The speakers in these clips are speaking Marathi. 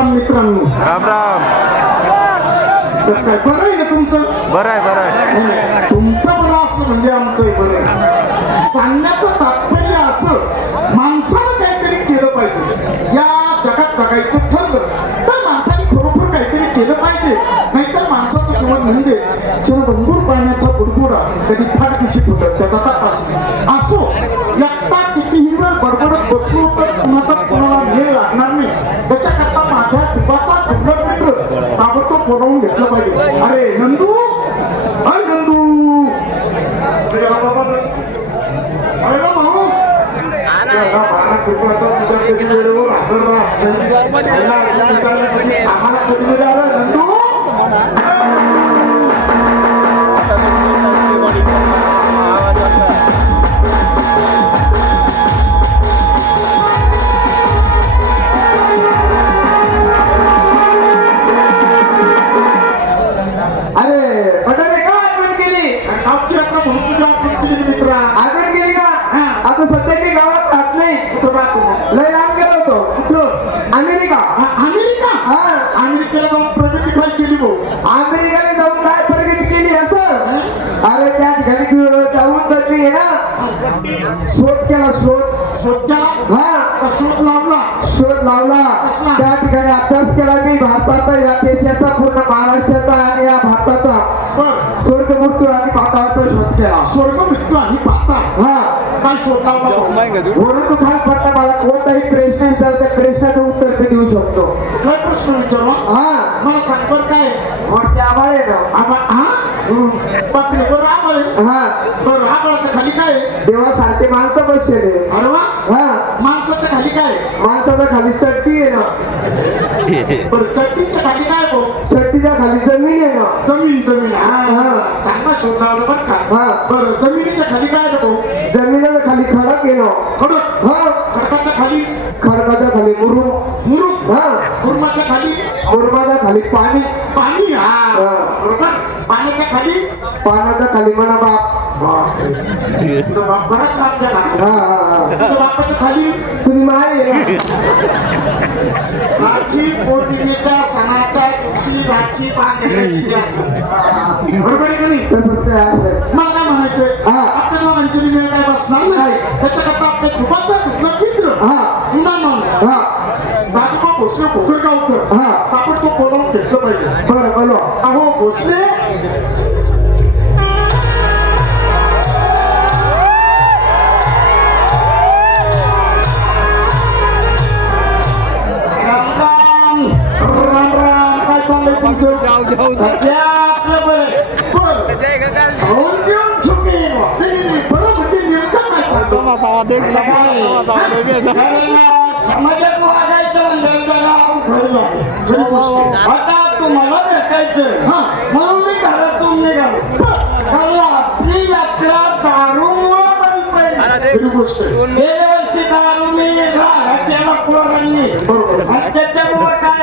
राम मित्रांनो. राम राम. कसं काय बरं आहे ना तुमचं? बरं आहे बरं आहे. तुमचं बरं असं म्हणजे आमचंही बरं आहे. सांगण्याचं तात्पर्य असं, माणसानं काहीतरी केलं पाहिजे. या जगात जगायचं ठरलं तर माणसाने खरोखर काहीतरी केलं पाहिजे. नाहीतर माणसाचं जीवन म्हणजे क्षण भंगूर पाण्याचा बुडबुडा कधी फाट दिशी फुटत त्याचा तपास नाही. असो, एकटा कितीही वेळ बडबडत बसलो तर कुणाचा कुणाला वेळ लागणार नाही. त्याच्याकरता माझ्या जीवाचा ठेवलं मित्र ताबडतोब बोलावून घेतलं पाहिजे. अरे नंदू, अरे नंदू, अरे बाबा अरे भाऊ, बारा कृपयाचा तुझ्या कधी वेळेवर हजर राहा. आम्हाला कधी वेळ आला नंदू. अमेरिकेला जाऊन प्रगती काय केली भाऊ? अमेरिकेला जाऊन काय प्रगती केली असं? अरे त्या ठिकाणी जाऊन सगळी आहे ना, शोध केला. शोध केला. हा, शोध लावला. शोध लावला. त्या ठिकाणी अभ्यास केला मी भारताचा, या देशाचा, पूर्ण महाराष्ट्राचा आणि या भारताचा स्वर्ग मृत्यू आणि पाताळाचा शोध केला. स्वर्ग मृत्यू आणि पाताळ. हा, काय शोध लावला? वरून तू खास पडता, मला कोणताही प्रश्न विचारला त्या प्रश्नाचं उत्तर मी देऊ शकतो. काय प्रश्न विचारला? हा, मला सांग बरं काय? मोठे आभाळ आहे ना. बापरे, बरं आभाळ आहे. हा, बरं आभाळाच्या खाली काय आहे? देवासारखे माणसं बसलेले. अरे वा. हा, माणसाच्या खाली काय आहे? माणसाच्या खाली चट्टी आहे ना. बरं चट्टीच्या खाली काय आहे भाऊ? चट्टीच्या खाली जमीन आहे ना. जमीन. जमीन. हा, चांगला शोध लावला बरं का. हा, बरं जमिनीच्या खाली काय आहे भाऊ? जमिनीच्या खाली खडक आहे ना. खडक. हा, खडकाच्या खाली? खडकाच्या खाली मुरुम. मुरुम. हा, मुरुमाच्या खाली? मुरुमाच्या खाली पाणी. पाणी. हा, बरोबर. पाण्याच्या खाली? पाण्याच्या खाली म्हणा बाप. तुझा बाप बरा छान झाला. हा, हा, तुझ्या बापाच्या खाली? तुम्ही माय आहे ना. राखी पौर्णिमेच्या सणाच्या दिवशी राखी बांधण्याची असं. बरोबर आहे का नाही? तसंच काय असेल. मला काय म्हणायचंय, हा, आपल्या दोघांची मेळ काय बसणार नाही. त्याच्याकरता आपल्या जुबाचा कुठला मित्र हा, जुना माणूस हा, राजूबा भोसले कोकरगावकर हा, आपण तो बोलावून घेतलं पाहिजे. बरं बोलो. अहो भोसले, राम राम राम. काय चाललंय तुमचं? सध्या आपलं बरं आहे. बरं खाऊन पिऊन सुखी आहे बुवा. नाही, बरं म्हणजे नेमकं काय चाललं? समाजात वागायचं म्हणजे गाव खरं जाते. खरी गोष्ट आहे. आता तुम्हाला भेटायचं म्हणून मी घरातून निघालो. कारण आपली यात्रा दारूमुळे बंद पडली. खरी गोष्ट आहे. गेल्या वर्षी दारू मी त्याला पोरांनी बरोबर. आणि त्याच्यामुळे काय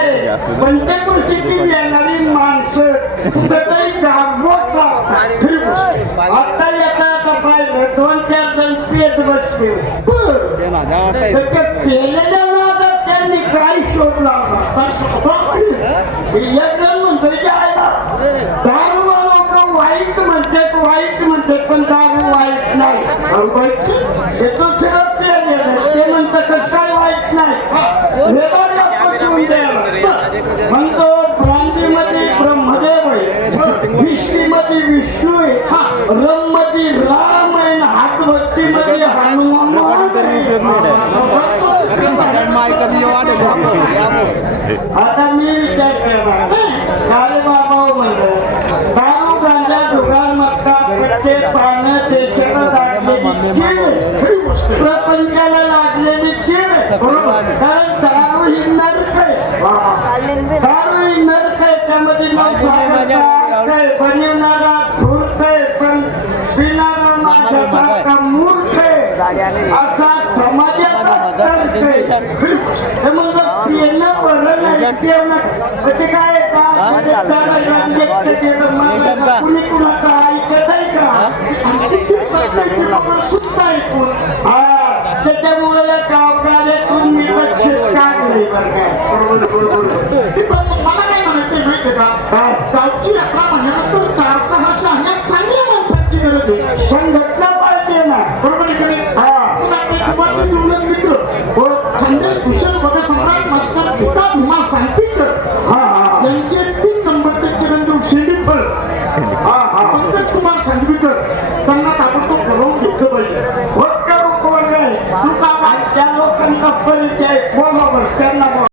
पंचकृषीतील येणारी माणसं कुठेतरी गारबोट लागतात. खरी गोष्ट आहे. आता येता पाहिलं 2-4 जण पेट बसते. त्याच्या पेलेल्या नादात त्यांनी काय शोध लावला? एक जण म्हणतो की आयला दारू लोक वाईट म्हणतात पण दारू वाईट नाही. येतो फिरत ते म्हणतात कसं काय वाईट नाही. म्हणतो भ्रांतीमध्ये ब्रह्मदेव आहे, विष्णीमध्ये विष्णू आहे, रममध्ये राम आहे, हातभट्टीमध्ये हनुमान आहे. आता मी विचार केला, काय बाबा म्हणलं दारू गांजा जुगार मक्का प्रत्येक पानं देशाला लागलेली चीड, प्रपंचाला लागलेली चीड. बरोबर. कारण दारू ही नरक आहे. दारू ही नरक आहे. त्यामध्ये काय बनवणारा धूर्त आहे, पण पिणारा माझ्यासारखा मूर्ख आहे असा समाजाचा तर्क आहे. हे म्हणलं पिणं बरं नाही, पिणं ते काय कुणी कुणाचा ऐकत आहे का? सुद्धा ऐकून त्याच्यामुळे गावगाड्यातून मी लक्ष काढले. बरोबर. शेवटी पण मला काय म्हणायचंय माहितीये का गावची यात्रा म्हणल्यानंतर 4-6 शहाण्या चांगल्या माणसांची गरज आहे. संघटना पाहिजे ना. बरोबर आहे की नाही? हा. पण आपले कुमारचे जीवलग मित्र खंडेर भूषण भगत सम्राट मास्टर भिका भीमा सांगतीकर यांचे 3 नंबरचे चिरंजीव शेंडीफळ पंकज कुमार सांगवीकर त्यांना ताबडतोब बोलावून घेतलं पाहिजे.